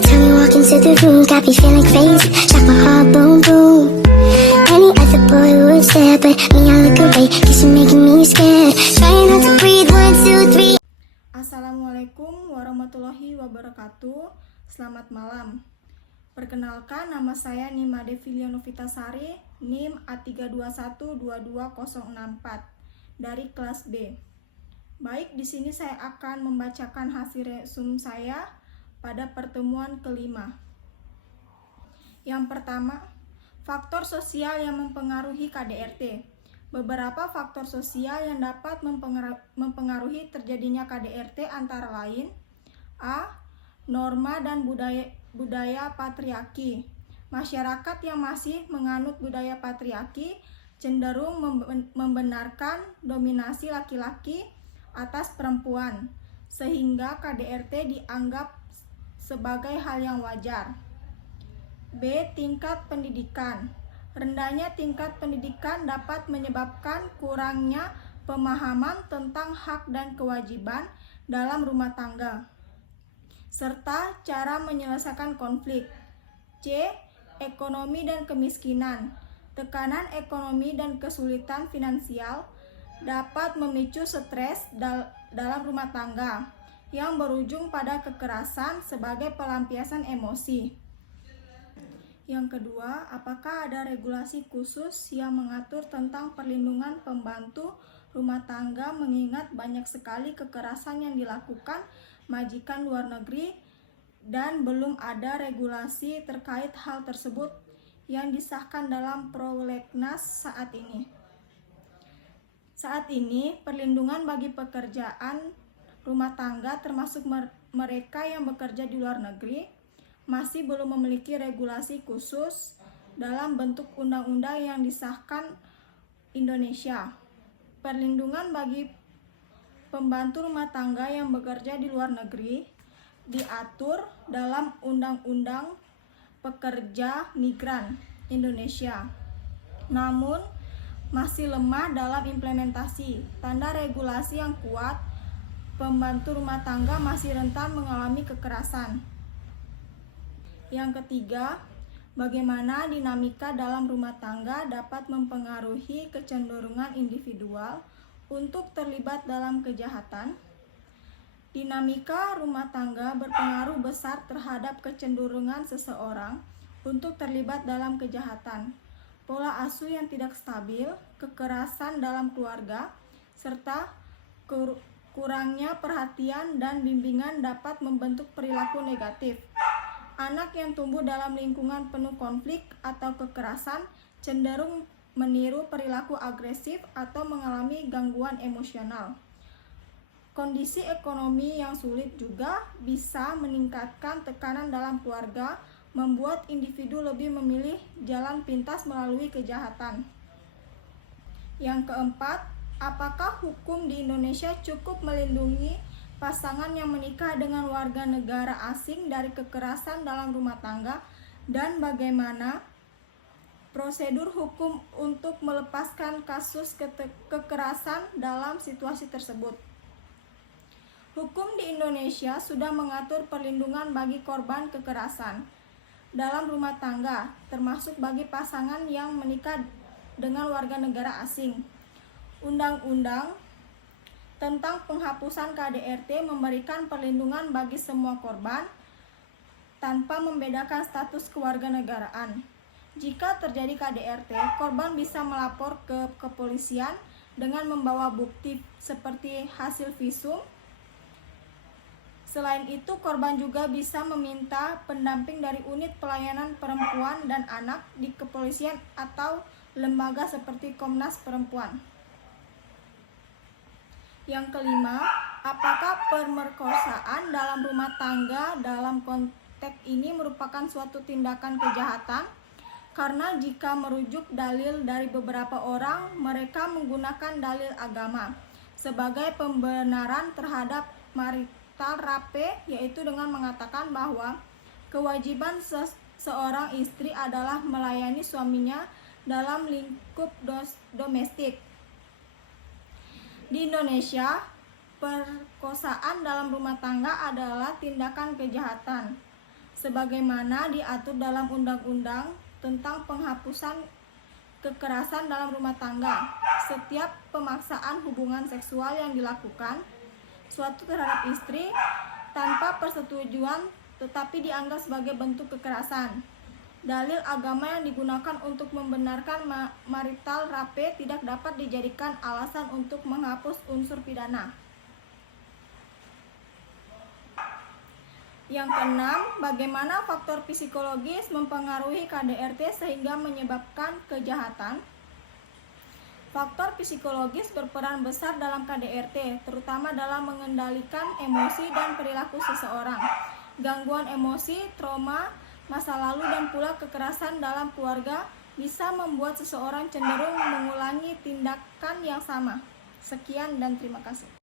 time you walk into the room, got me feeling crazy. Shot my heart, boom, boom. Any other boy would stare, but me, I look away, cause you're making me scared. Trying not to breathe, 1, 2, 3. Assalamualaikum warahmatullahi wabarakatuh. Selamat malam. Perkenalkan, nama saya Nima Devilia Novitasari, NIM A3212204 dari kelas B. Baik, di sini saya akan membacakan hasil resum saya pada pertemuan kelima. Yang pertama, faktor sosial yang mempengaruhi KDRT. Beberapa faktor sosial yang dapat mempengaruhi terjadinya KDRT antara lain: A. Norma dan budaya patriarki. Masyarakat yang masih menganut budaya patriarki cenderung membenarkan dominasi laki-laki atas perempuan, sehingga KDRT dianggap sebagai hal yang wajar. B. Tingkat pendidikan. Rendahnya tingkat pendidikan dapat menyebabkan kurangnya pemahaman tentang hak dan kewajiban dalam rumah tangga, serta cara menyelesaikan konflik. C. Ekonomi dan kemiskinan. Tekanan ekonomi dan kesulitan finansial dapat memicu stres dalam rumah tangga yang berujung pada kekerasan sebagai pelampiasan emosi. Yang kedua, apakah ada regulasi khusus yang mengatur tentang perlindungan pembantu rumah tangga mengingat banyak sekali kekerasan yang dilakukan majikan luar negeri dan belum ada regulasi terkait hal tersebut yang disahkan dalam prolegnas saat ini. Saat ini, perlindungan bagi pekerjaan rumah tangga termasuk mereka yang bekerja di luar negeri masih belum memiliki regulasi khusus dalam bentuk undang-undang yang disahkan Indonesia. Perlindungan bagi pembantu rumah tangga yang bekerja di luar negeri diatur dalam Undang-Undang Pekerja Migran Indonesia. Namun, masih lemah dalam implementasi. Tanda regulasi yang kuat, pembantu rumah tangga masih rentan mengalami kekerasan. Yang ketiga, bagaimana dinamika dalam rumah tangga dapat mempengaruhi kecenderungan individual untuk terlibat dalam kejahatan. Dinamika rumah tangga berpengaruh besar terhadap kecenderungan seseorang untuk terlibat dalam kejahatan. Pola asuh yang tidak stabil, kekerasan dalam keluarga, serta kurangnya perhatian dan bimbingan dapat membentuk perilaku negatif. Anak yang tumbuh dalam lingkungan penuh konflik atau kekerasan cenderung meniru perilaku agresif atau mengalami gangguan emosional. Kondisi ekonomi yang sulit juga bisa meningkatkan tekanan dalam keluarga, membuat individu lebih memilih jalan pintas melalui kejahatan. Yang keempat, apakah hukum di Indonesia cukup melindungi pasangan yang menikah dengan warga negara asing dari kekerasan dalam rumah tangga, dan bagaimana prosedur hukum untuk melepaskan kasus kekerasan dalam situasi tersebut? Hukum di Indonesia sudah mengatur perlindungan bagi korban kekerasan dalam rumah tangga, termasuk bagi pasangan yang menikah dengan warga negara asing. Undang-undang tentang penghapusan KDRT memberikan perlindungan bagi semua korban tanpa membedakan status kewarganegaraan. Jika terjadi KDRT, korban bisa melapor ke kepolisian dengan membawa bukti seperti hasil visum. Selain itu, korban juga bisa meminta pendamping dari unit pelayanan perempuan dan anak di kepolisian atau lembaga seperti Komnas Perempuan. Yang kelima, apakah pemerkosaan dalam rumah tangga dalam konteks ini merupakan suatu tindakan kejahatan? Karena jika merujuk dalil dari beberapa orang, mereka menggunakan dalil agama sebagai pembenaran terhadap marital rape, yaitu dengan mengatakan bahwa kewajiban seorang istri adalah melayani suaminya dalam lingkup domestik. Di Indonesia, perkosaan dalam rumah tangga adalah tindakan kejahatan. sebagaimana diatur dalam Undang-Undang tentang Penghapusan Kekerasan dalam Rumah Tangga. Setiap pemaksaan hubungan seksual yang dilakukan suatu terhadap istri tanpa persetujuan tetapi dianggap sebagai bentuk kekerasan. Dalil agama yang digunakan untuk membenarkan marital rape tidak dapat dijadikan alasan untuk menghapus unsur pidana. Yang keenam, bagaimana faktor psikologis mempengaruhi KDRT sehingga menyebabkan kejahatan? Faktor psikologis berperan besar dalam KDRT, terutama dalam mengendalikan emosi dan perilaku seseorang. Gangguan emosi, trauma, masa lalu, dan pula kekerasan dalam keluarga bisa membuat seseorang cenderung mengulangi tindakan yang sama. Sekian dan terima kasih.